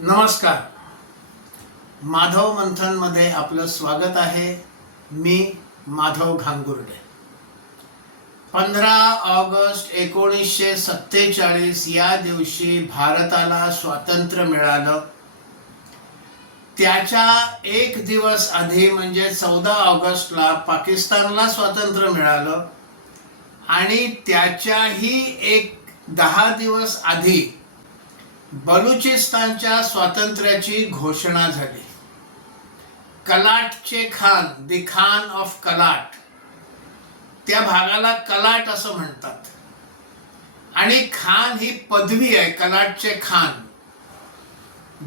नमस्कार. माधव मंथनमध्ये आपलं स्वागत आहे. मी माधव घांगुर्डे. पंधरा ऑगस्ट एकोणीसशे सत्तेचाळीस या दिवशी भारताला स्वातंत्र्य मिळालं. त्याच्या एक दिवस आधी म्हणजे चौदा ऑगस्टला पाकिस्तानला स्वातंत्र्य मिळालं. आणि त्याच्याही एक दहा दिवस आधी बलुचिस्तानच्या स्वातंत्र्याची घोषणा झाली. कलाटचे खान दी खान ऑफ कलाट. त्या भागाला कलाट असं म्हणतात. आणि खान ही पदवी आहे कलाटचे खान.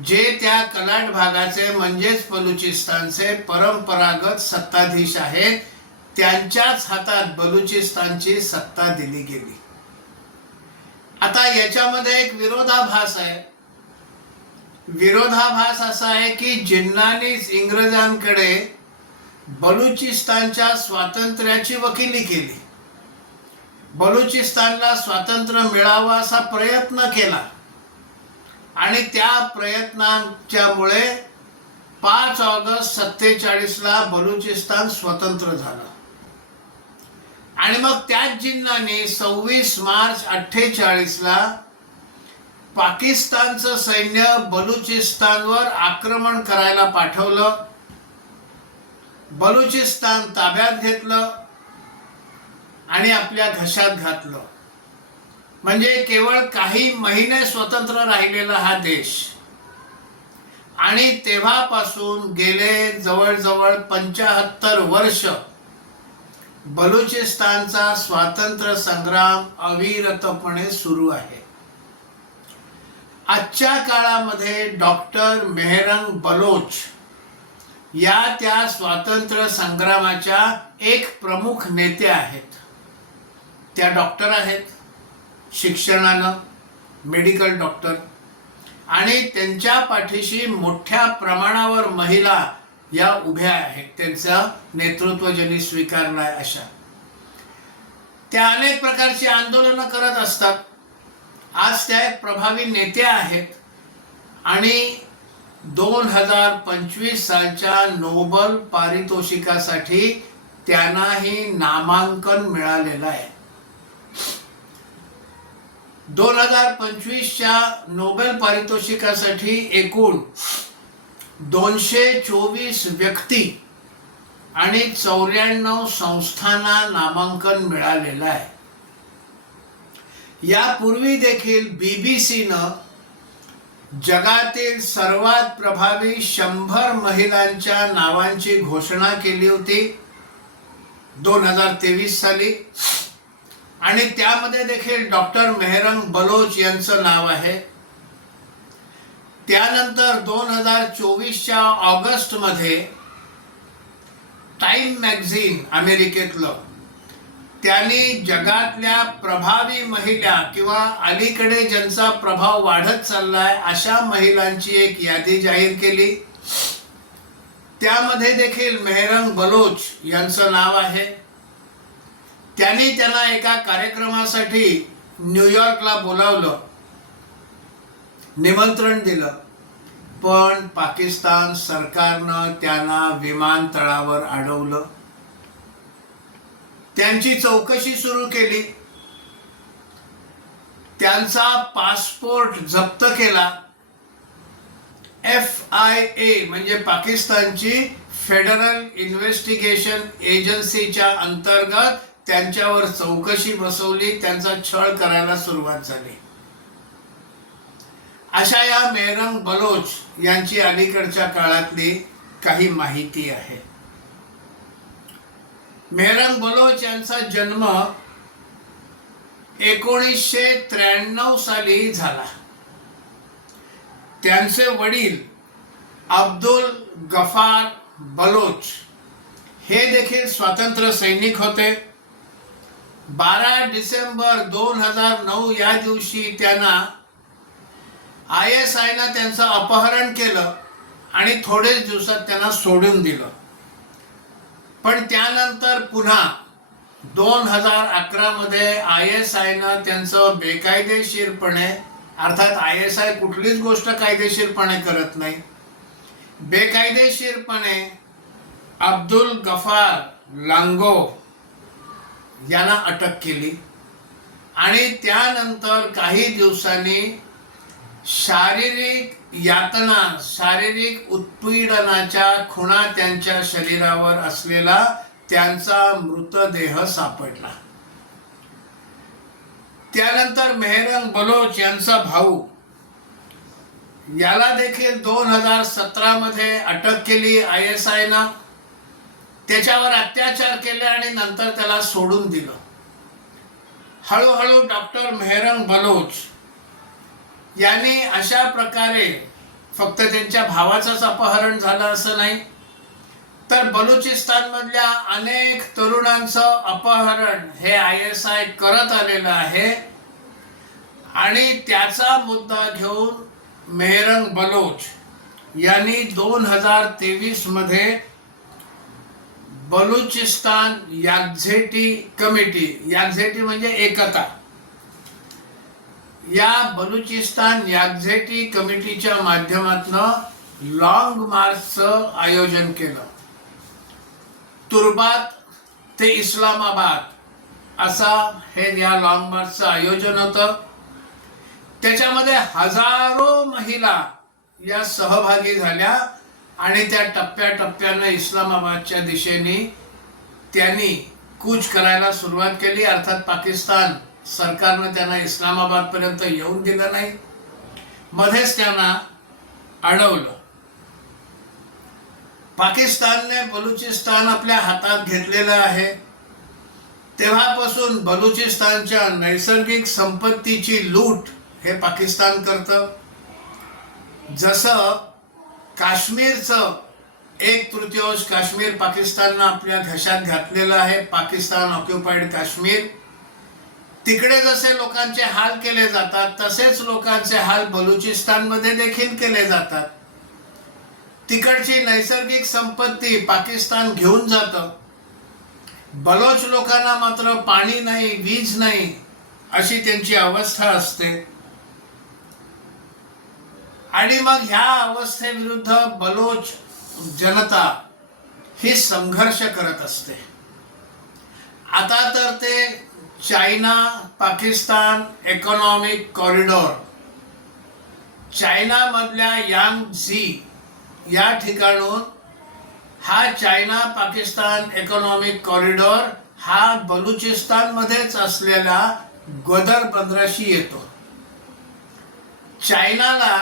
जे त्या कलाट भागाचे म्हणजेच बलुचिस्तानचे परंपरागत सत्ताधीश आहेत त्यांच्याच हातात बलुचिस्तानची सत्ता दिली गेली. आता याच्यामध्ये एक विरोधाभास आहे. विरोधाभास असा आहे की जिन्नानीच इंग्रजांकडे बलुचिस्तानच्या स्वातंत्र्याची वकिली केली. बलुचिस्तानला स्वातंत्र्य मिळावं असा प्रयत्न केला. आणि त्या प्रयत्नांच्यामुळे पाच ऑगस्ट सत्तेचाळीसला बलुचिस्तान स्वतंत्र झालं. आणि मग त्याच जिन्नाने सव्वीस मार्च अठ्ठेचाळीसला पाकिस्तानचं सैन्य बलुचिस्तानवर आक्रमण करायला पाठवलं. बलुचिस्तान ताब्यात घेतलं आणि आपल्या घशात घातलं. म्हणजे केवळ काही महिने स्वतंत्र राहिलेला हा देश. आणि तेव्हापासून गेले जवळजवळ पंचाहत्तर वर्ष बलुचिस्तानचा स्वातंत्र्य संग्राम अविरतपणे सुरू आहे. आजच्या काळामध्ये डॉक्टर मेहरंग बलोच या त्या स्वातंत्र्य संग्रामाच्या एक प्रमुख नेत्या आहेत. त्या डॉक्टर आहेत शिक्षणानं मेडिकल डॉक्टर. आणि त्यांच्या पाठीशी मोठ्या प्रमाणावर महिला या उभ्या आहेत. त्यांचा नेतृत्व ज्यांनी स्वीकारलंय अशा. त्या अनेक प्रकारची आंदोलनं करत असतात. आज त्या एक प्रभावी नेत्या आहेत. आणि दोन हजार पंचवीस सालच्या नोबल पारितोषिकासाठी त्यांनाही नामांकन मिळालेलं आहे. दोन हजार पंचवीसच्या नोबेल पारितोषिकासाठी एकूण दोनशे चोवीस व्यक्ती आणि चौऱ्याण्णव संस्थांना नामांकन मिळालेलं आहे. यापूर्वी देखील बी बी सीनं जगातील सर्वात प्रभावी शंभर महिलांच्या नावांची घोषणा केली होती दोन हजार तेवीस साली. आणि त्यामध्ये देखील डॉक्टर मेहरंग बलोच यांचं नाव आहे. त्यानंतर दोन हजार चोवीसच्या ऑगस्टमध्ये टाइम मॅगझिन अमेरिकेतलं त्यांनी जगातल्या प्रभावी महिला किंवा अलीकडे ज्यांचा प्रभाव वाढत चाललाय अशा महिलांची एक यादी जाहीर केली. त्यामध्ये देखील मेहरंग बलोच यांचं नाव आहे. त्यांनी त्यांना एका कार्यक्रमासाठी न्यूयॉर्कला बोलावलं. निमंत्रण दिलं. पण पाकिस्तान सरकारनं त्यांना विमानतळावर अडवलं. त्यांची चौकशी सुरू केली. त्यांचा पासपोर्ट जप्त केला. एफ आय ए म्हणजे पाकिस्तानची फेडरल इन्व्हेस्टिगेशन एजन्सीच्या अंतर्गत त्यांच्यावर चौकशी बसवली. त्यांचा छळ करायला सुरुवात झाली. अशा या मेहरंग बलोच यांची अलीकडच्या काळातली काही माहिती आहे. मेहरंग बलोच यांचा जन्म एकोणीसशे त्र्याण्णव साली झाला. त्यांचे वडील अब्दुल गफार बलोच हे देखील स्वातंत्र्य सैनिक होते. बारा डिसेंबर दोन हजार नऊ या दिवशी त्यांना आय एस आयनं त्यांचं अपहरण केलं आणि थोडेच दिवसात त्यांना सोडून दिलं. पण त्यानंतर पुन्हा दोन हजार अकरामध्ये आय एस आयनं त्यांचं बेकायदेशीरपणे अर्थात आय एस आय कुठलीच गोष्ट कायदेशीरपणे करत नाही बेकायदेशीरपणे अब्दुल गफार लांगो यांना अटक केली. आणि त्यानंतर काही दिवसांनी शारीरिक यातना शारीरिक उत्पीडनाच्या खुणा त्यांच्या शरीरावर असलेला त्यांचा मृतदेह सापडला. त्यानंतर मेहरंग बलोच यांचा भाऊ याला देखील दोन हजार सतरा मध्ये अटक केली आय एस आयनं. त्याच्यावर अत्याचार केले आणि नंतर त्याला सोडून दिलं. हळूहळू डॉक्टर मेहरंग बलोच यांनी अशा प्रकारे फक्त त्यांच्या भावाचंच अपहरण झालं असं नाही तर बलुचिस्तानमधल्या अनेक तरुणांचं अपहरण हे आय एस आय करत आलेलं आहे. आणि त्याचा मुद्दा घेऊन मेहरंग बलोच यांनी दोन हजार तेवीसमध्ये बलुचिस्तान याक्झेटी कमिटी याक्झेटी म्हणजे एकता या बलुचिस्तान याक्झेटी कमिटीच्या माध्यमातून लॉंग मार्चचं आयोजन केलं. तुर्बात ते इस्लामाबाद असा हे या लॉंग मार्चचं आयोजन होतं. त्याच्यामध्ये हजारो महिला या सहभागी झाल्या आणि त्या टप्प्याटप्प्यानं इस्लामाबादच्या दिशेने त्यांनी कूच करायला सुरुवात केली. अर्थात पाकिस्तान सरकारनं त्यांना इस्लामाबादपर्यंत येऊन दिलं नाही. मध्येच त्यांना अडवलं. पाकिस्तानने बलुचिस्तान आपल्या हातात घेतलेलं आहे. तेव्हापासून बलुचिस्तानच्या नैसर्गिक संपत्तीची लूट हे पाकिस्तान करतं. जसं काश्मीरचं एक तृतीयांश काश्मीर पाकिस्ताननं आपल्या घशात घातलेलं आहे. पाकिस्तान ऑक्युपाईड काश्मीर. तिकडे जसे लोकांचे हाल केले जातात तसेच लोकांचे हाल बलुचिस्तानमध्ये देखील केले जातात. तिकडची नैसर्गिक संपत्ती पाकिस्तान घेऊन जातं. बलोच लोकांना मात्र पाणी नाही वीज नाही अशी त्यांची अवस्था असते. आणि मग ह्या अवस्थेविरुद्ध बलोच जनता ही संघर्ष करत असते. आता तर ते चायना पाकिस्तान इकॉनॉमिक कॉरिडॉर चायनामधल्या यांग झी या ठिकाणून हा चायना पाकिस्तान इकॉनॉमिक कॉरिडॉर हा बलुचिस्तानमध्येच असलेला गोदर बंदराशी येतो. चायनाला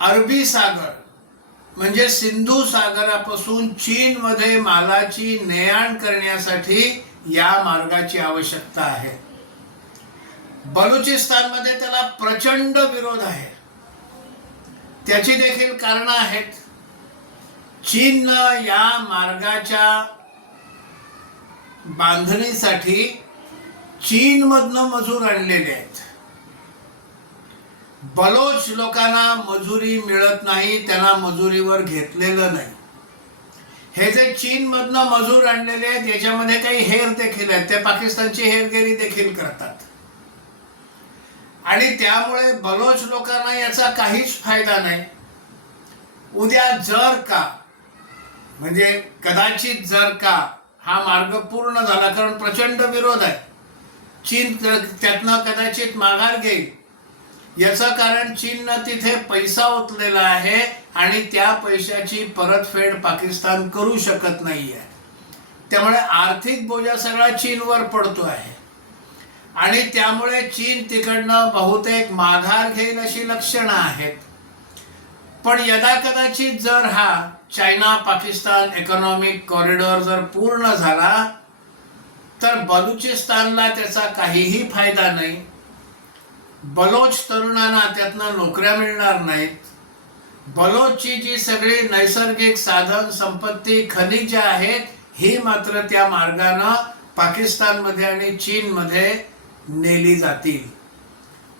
अरबी सागर म्हणजे सिंधू सागरापासून चीनमध्ये मालाची ने आण करण्यासाठी या मार्गाची आवश्यकता आहे. बलुचिस्तानमध्ये त्याला प्रचंड विरोध आहे. त्याची देखील कारणं आहेत. चीननं या मार्गाच्या बांधणीसाठी चीनमधनं मजूर आणलेले आहेत. बलोच लोकांना मजुरी मिळत नाही त्यांना मजुरीवर घेतलेलं नाही. हे जे चीनमधनं मजूर आणलेले आहेत याच्यामध्ये काही हेर देखील आहेत. ते पाकिस्तानची हेरगिरी देखील करतात. आणि त्यामुळे बलोच लोकांना याचा काहीच फायदा नाही. उद्या जर का म्हणजे कदाचित जर का हा मार्ग पूर्ण झाला कारण प्रचंड विरोध आहे. चीन त्यातनं कदाचित माघार घेईल. याचं कारण चीननं तिथे पैसा ओतलेला आहे आणि त्या पैशाची परतफेड पाकिस्तान करू शकत नाहीये. त्यामुळे आर्थिक बोजा सगळा चीनवर पडतो आहे. आणि त्यामुळे चीन तिकडनं बहुतेक माघार घेईल अशी लक्षणं आहेत. पण यदा कदाचित जर हा चायना पाकिस्तान इकॉनॉमिक कॉरिडॉर जर पूर्ण झाला तर बलुचिस्तानला त्याचा काहीही फायदा नाही. बलोच तरुणांना त्यातनं नोकऱ्या मिळणार नाहीत. बलोचची जी सगळी नैसर्गिक साधन संपत्ती खनिजे आहेत ही मात्र त्या मार्गानं पाकिस्तानमध्ये आणि चीनमध्ये नेली जातील.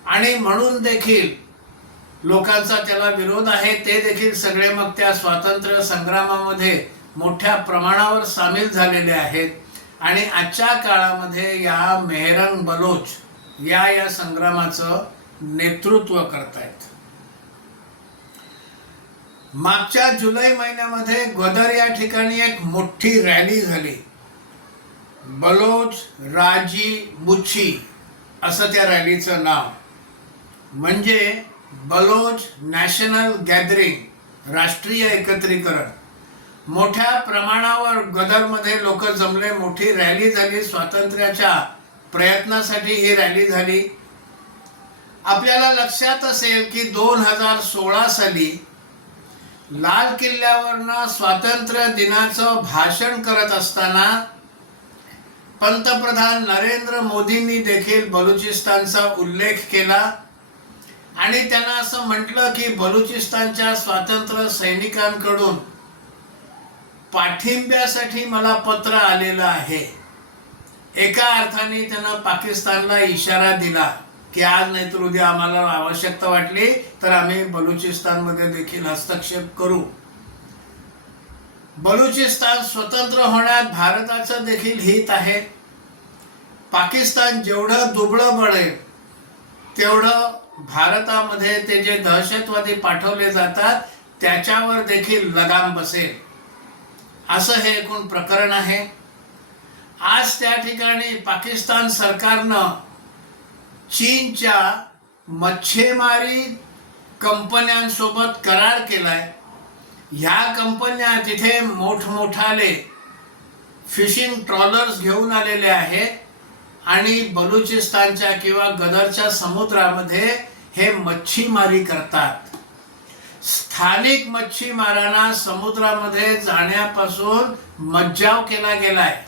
आणि म्हणून देखील लोकांचा त्याला विरोध आहे ते देखील सगळे मग त्या स्वातंत्र्य संग्रामामध्ये मोठ्या प्रमाणावर सामील झालेले आहेत. आणि आजच्या काळामध्ये या मेहरंग बलोच या या संग्रामाचं नेतृत्व करतायत. मागच्या जुलै महिन्यामध्ये गदर या ठिकाणी एक मोठी रॅली झाली. बलोच राजी बुच्छी असं त्या रॅलीचं नाव. म्हणजे बलोच नॅशनल गॅदरिंग राष्ट्रीय एकत्रीकरण. मोठ्या प्रमाणावर गदरमध्ये लोक जमले मोठी रॅली झाली स्वातंत्र्याच्या प्रयत्नासाठी ही रॅली झाली. आपल्याला लक्षात असेल की दोन हजार सोळा साली लाल किल्ल्यावरनं स्वातंत्र्य दिनाचं भाषण करत असताना पंतप्रधान नरेंद्र मोदींनी देखील बलुचिस्तानचा उल्लेख केला आणि त्यांना असं म्हटलं की बलुचिस्तानच्या स्वातंत्र्य सैनिकांकडून पाठिंब्यासाठी मला पत्र आलेलं आहे. एका अर्थाने त्यानं पाकिस्तानला इशारा दिला की आज नाहीतर उद्या आम्हाला आवश्यकता वाटली तर आम्ही बलुचिस्तानमध्ये देखील हस्तक्षेप करू. बलुचिस्तान स्वतंत्र होण्यात भारताचं देखील हित आहे. पाकिस्तान जेवढं दुबळं बळेल तेवढं भारतामध्ये ते जे दहशतवादी पाठवले जातात त्याच्यावर देखील लगाम बसेल. असं हे एकूण प्रकरण आहे. आज त्या ठिकाणी पाकिस्तान सरकारनं चीनच्या मच्छीमारी कंपन्यांसोबत करार केलाय. ह्या कंपन्या तिथे मोठमोठाले फिशिंग ट्रॉलर्स घेऊन आलेले आहेत आणि बलुचिस्तानच्या किंवा गदरच्या समुद्रामध्ये हे मच्छीमारी करतात. स्थानिक मच्छीमारांना समुद्रामध्ये जाण्यापासून मज्जाव केला गेलाय.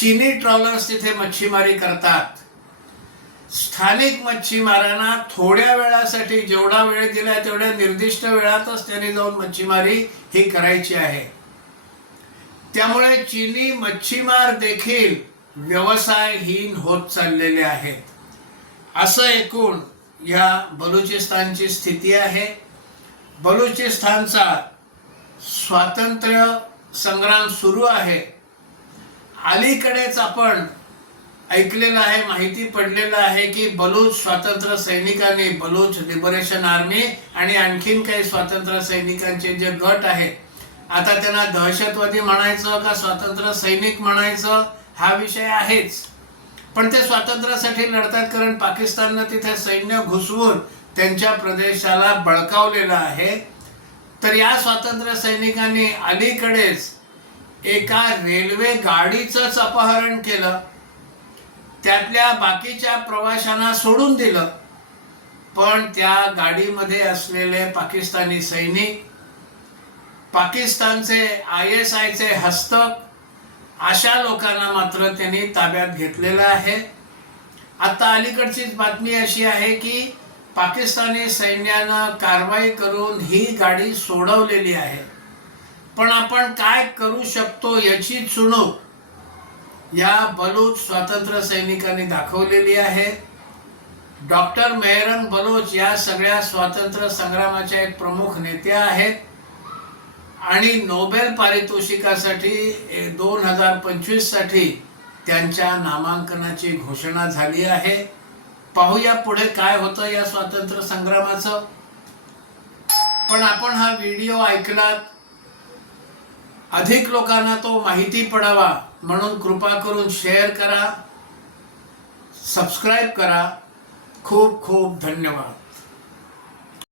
चिनी ट्रॉलर्स तिथे मच्छीमारी करतात. स्थानिक मच्छीमारांना थोड्या वेळासाठी जेवढा वेळ दिला तेवढ्या निर्दिष्ट वेळातच त्यांनी जाऊन मच्छीमारी ही करायची आहे. त्यामुळे चिनी मच्छीमार देखील व्यवसायहीन होत चाललेले आहेत. असं एकूण या बलुचिस्तानची स्थिती आहे. बलुचिस्तानचा स्वातंत्र्य संग्राम सुरू आहे. अलीकडेच आपण ऐकलेलं आहे माहिती पडलेलं आहे की बलूच स्वातंत्र्य सैनिकांनी बलूच लिबरेशन आर्मी आणि आणखीन काही स्वातंत्र्य सैनिकांचे जे गट आहेत आता त्यांना दहशतवादी म्हणायचं का स्वातंत्र्य सैनिक म्हणायचं हा विषय आहेच. पण ते स्वातंत्र्यासाठी लढतात कारण पाकिस्ताननं तिथे सैन्य घुसवून त्यांच्या प्रदेशाला बळकावलेलं आहे. तर या स्वातंत्र्य सैनिकांनी अलीकडेच एका रेल्वे गाडीचंच अपहरण केलं. त्यातल्या बाकीच्या प्रवाशांना सोडून दिलं. पण त्या गाडीमध्ये असलेले पाकिस्तानी सैनिक पाकिस्तानचे आय एस आयचे हस्तक अशा लोकांना मात्र त्यांनी ताब्यात घेतलेलं आहे. आता अलीकडचीच बातमी अशी आहे की पाकिस्तानी सैन्यानं कारवाई करून ही गाडी सोडवलेली आहे. पण आपण काय करू शकतो याची चुणूक या बलूच स्वातंत्र्य सैनिकांनी दाखवलेली आहे. डॉक्टर मेहरन बलोच या सगळ्या स्वातंत्र्य संग्रामाच्या एक प्रमुख नेत्या आहेत. आणि नोबेल पारितोषिकासाठी दोन हजार पंचवीससाठी त्यांच्या नामांकनाची घोषणा झाली आहे. पाहूया पुढे काय होतं या स्वातंत्र्य संग्रामाचं. पण आपण हा व्हिडिओ ऐकलात अधिक लोकांना तो माहिती पडावा म्हणून कृपा करून शेअर करा सबस्क्राईब करा. खूप खूप धन्यवाद.